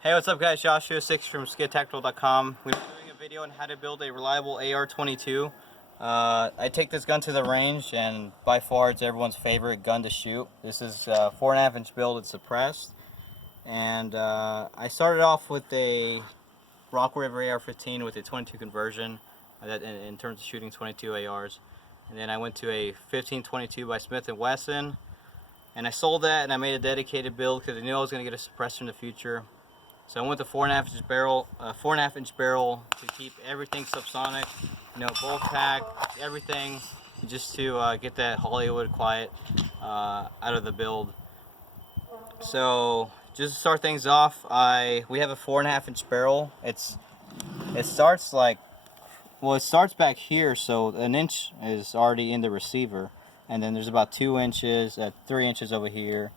Hey, what's up guys? Joshua6 from skidtactical.com. We're doing a video on how to build a reliable AR-22. I take this gun to the range, and by far it's everyone's favorite gun to shoot. This is a 4.5-inch build. It's suppressed. And I started off with a Rock River AR-15 with a 22 conversion in terms of shooting 22 ARs. And then I went to a 15-22 by Smith & Wesson. And I sold that and I made a dedicated build because I knew I was going to get a suppressor in the future. So I went to 4.5-inch barrel to keep everything subsonic, bulk pack, everything, just to get that Hollywood quiet out of the build. So just to start things off, we have a 4.5-inch barrel. It starts back here, so an inch is already in the receiver, and then there's about 2 inches, 3 inches over here,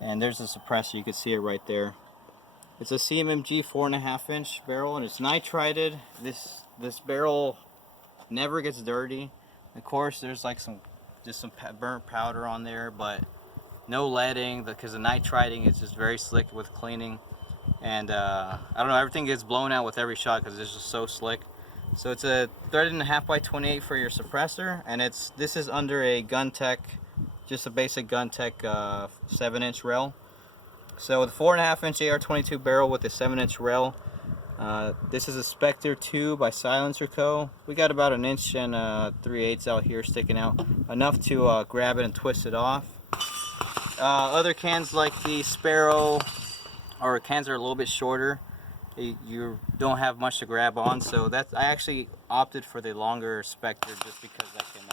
and there's the suppressor. You can see it right there. It's a CMMG 4.5-inch barrel, and it's nitrided. This barrel never gets dirty. Of course, there's like some burnt powder on there, but no leading because the nitriding is just very slick with cleaning. And I don't know, everything gets blown out with every shot because it's just so slick. So it's a 30.5 by 28 for your suppressor, and this is under a GunTech, just a basic GunTech 7-inch rail. So the 4.5-inch AR-22 barrel with a 7-inch rail. This is a Spectre 2 by Silencer Co. We got about 1 inch and 3/8 out here sticking out, enough to grab it and twist it off. Other cans like the Sparrow, or cans are a little bit shorter. You don't have much to grab on, so I actually opted for the longer Spectre just because I can,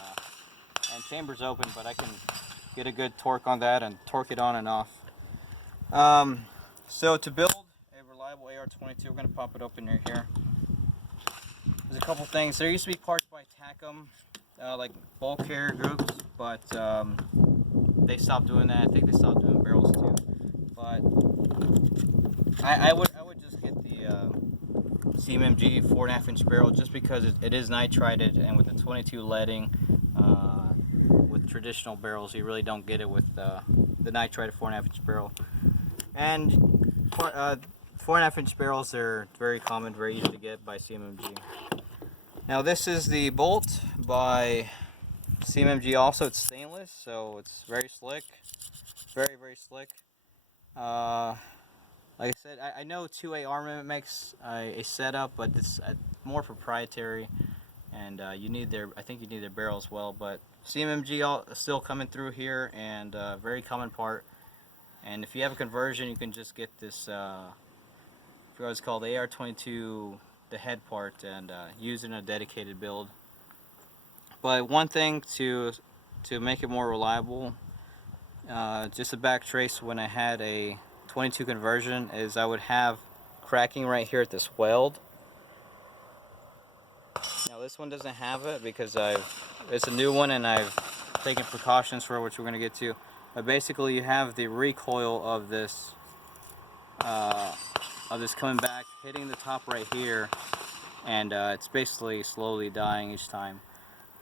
and chamber's open, but I can get a good torque on that and torque it on and off. So to build a reliable AR-22, we're going to pop it open here. There's a couple things. There used to be parts by Tacom, like bulk carrier groups, but they stopped doing that. I think they stopped doing barrels too. But I would just get the CMMG 4.5-inch barrel just because it is nitrided, and with the 22 leading, with traditional barrels, you really don't get it with the nitrided 4.5-inch barrel. And 4.5-inch barrels are very common, very easy to get by CMMG. Now this is the bolt by CMMG also. It's stainless, so it's very slick. Very, very slick. Like I said, I know 2A Armament makes a setup, but it's more proprietary, and I think you need their barrel as well. But CMMG still coming through here, and very common part. And if you have a conversion, you can just get this, I forgot what it's called, AR-22, the head part, and use it in a dedicated build. But one thing to make it more reliable, just a back trace when I had a 22 conversion, is I would have cracking right here at this weld. Now this one doesn't have it because it's a new one and I've taken precautions for it, which we're going to get to. But basically you have the recoil of this coming back, hitting the top right here, and it's basically slowly dying each time.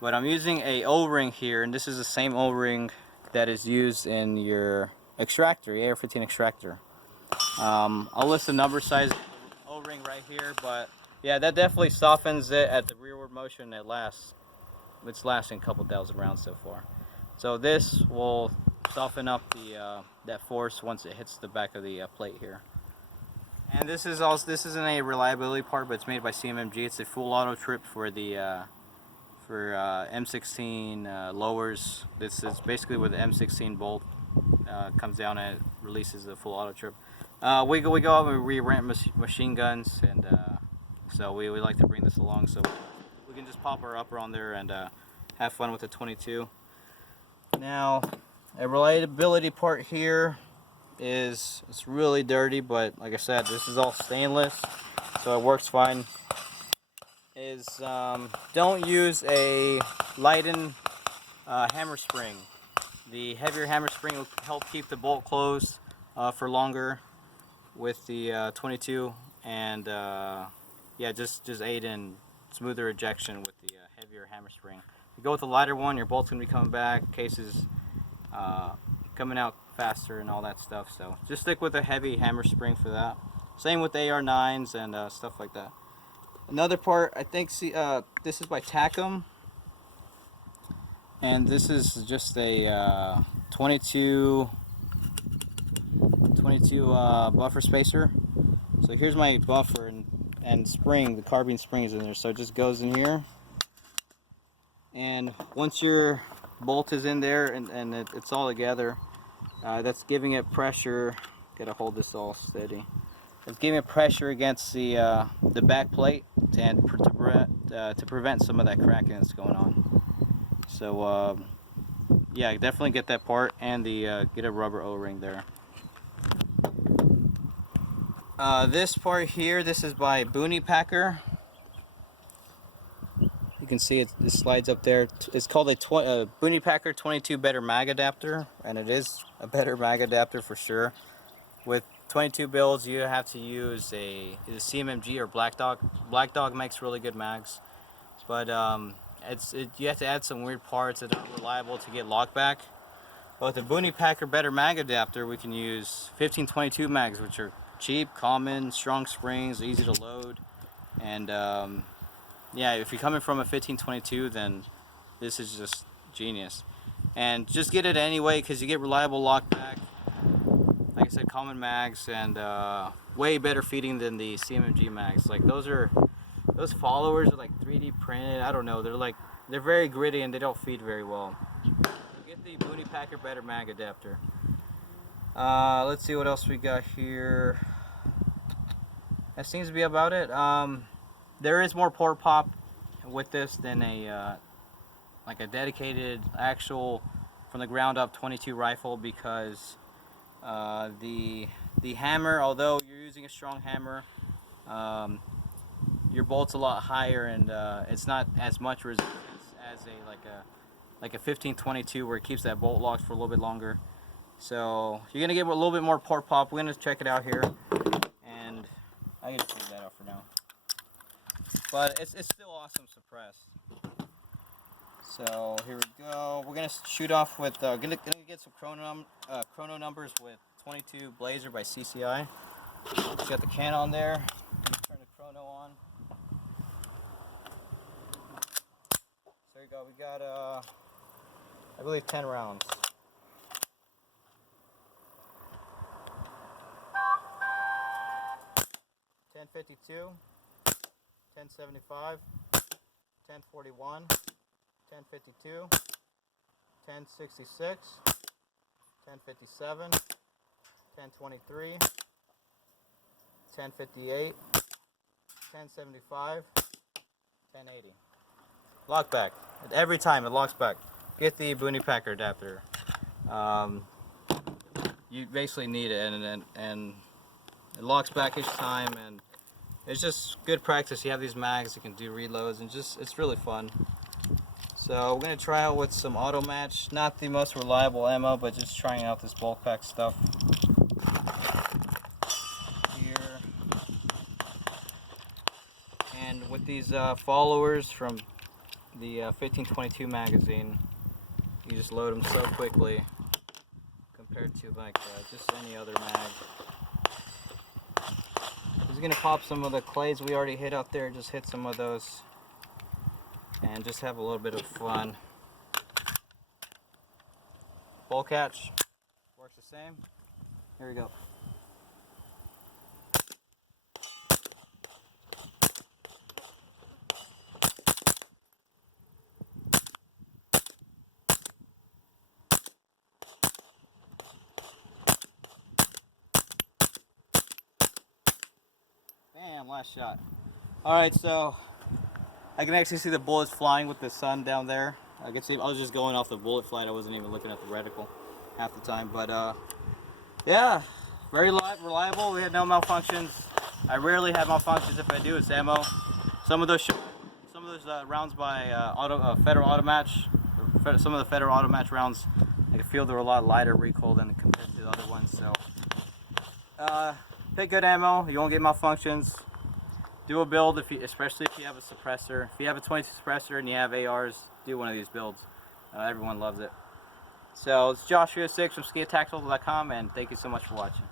But I'm using a O-ring here, and this is the same O-ring that is used in your extractor, AR-15 extractor. I'll list the number size of the O-ring right here, but yeah, that definitely softens it at the rearward motion. It's lasting a couple thousand rounds so far. So this will soften up that force once it hits the back of the plate here. And this isn't a reliability part, but it's made by CMMG. It's a full auto trip for the M16 lowers. This is basically where the M16 bolt comes down and it releases the full auto trip. We go out and we rent machine guns, and so we like to bring this along so we can just pop our upper on there and have fun with the 22. Now, a reliability part here it's really dirty, but like I said, this is all stainless, so it works fine. Don't use a lightened hammer spring. The heavier hammer spring will help keep the bolt closed for longer with the 22, and yeah, just aid in smoother ejection with the heavier hammer spring. If you go with the lighter one, your bolt's gonna be coming back, cases coming out faster and all that stuff. So just stick with a heavy hammer spring for that. Same with AR-9s and stuff like that. Another part, I think, this is by Tacom, and this is just a 22 buffer spacer. So here's my buffer and spring, the carbine spring is in there, so it just goes in here. And once your bolt is in there and it's all together, that's giving it pressure. Gotta hold this all steady. It's giving it pressure against the back plate to prevent some of that cracking that's going on. So yeah, definitely get that part, and get a rubber O-ring there. This part here, this is by Booney Packer. You can see it slides up there. It's called a Booney Packer 22 better mag adapter, and it is a better mag adapter for sure. With 22 builds, you have to use either CMMG or Black Dog. Black Dog makes really good mags, but you have to add some weird parts that aren't reliable to get lock back. But with the Booney Packer better mag adapter, we can use 1522 mags, which are cheap, common, strong springs, easy to load, and yeah, if you're coming from a 1522, then this is just genius. And just get it anyway, because you get reliable lock back. Like I said, common mags, and way better feeding than the CMMG mags. Like those followers are like 3D printed. I don't know. They're very gritty and they don't feed very well. So get the Booney Packer better mag adapter. Let's see what else we got here. That seems to be about it. There is more port pop with this than like a dedicated actual from the ground up 22 rifle, because the hammer, although you're using a strong hammer, your bolt's a lot higher, and it's not as much resistance as like a 1522 where it keeps that bolt locked for a little bit longer. So you're gonna get a little bit more port pop. We're gonna check it out here, and I can just take that out for now. But it's still awesome suppressed. So here we go. We're gonna shoot off with gonna get some chrono numbers with 22 Blazer by CCI. Just got the can on there. Turn the chrono on. So there you go. We got I believe 10 rounds. 1052, 1075, 1041, 1052, 1066, 1057, 1023, 1058, 1075, 1080. Lock back. Every time it locks back. Get the Booney Packer adapter. You basically need it, and it locks back each time, and it's just good practice. You have these mags, you can do reloads, and it's really fun. So we're gonna try out with some auto match. Not the most reliable ammo, but just trying out this bulk pack stuff here. And with these followers from the 1522 magazine, you just load them so quickly compared to like just any other mag. Just gonna pop some of the clays we already hit out there, just hit some of those, and just have a little bit of fun. Bowl catch works the same. Here we go. Bam, last shot. Alright, so I can actually see the bullets flying with the sun down there. I can see, I was just going off the bullet flight. I wasn't even looking at the reticle half the time. But yeah, very reliable. We had no malfunctions. I rarely have malfunctions. If I do, it's ammo. Some of those rounds by Federal Auto Match, some of the Federal Auto Match rounds, I could feel they were a lot lighter recoil than compared to the other ones. So pick good ammo. You won't get malfunctions. Do a build, especially if you have a suppressor. If you have a 22 suppressor and you have ARs, do one of these builds. Everyone loves it. So it's Josh 306 from SkiATactical.com, and thank you so much for watching.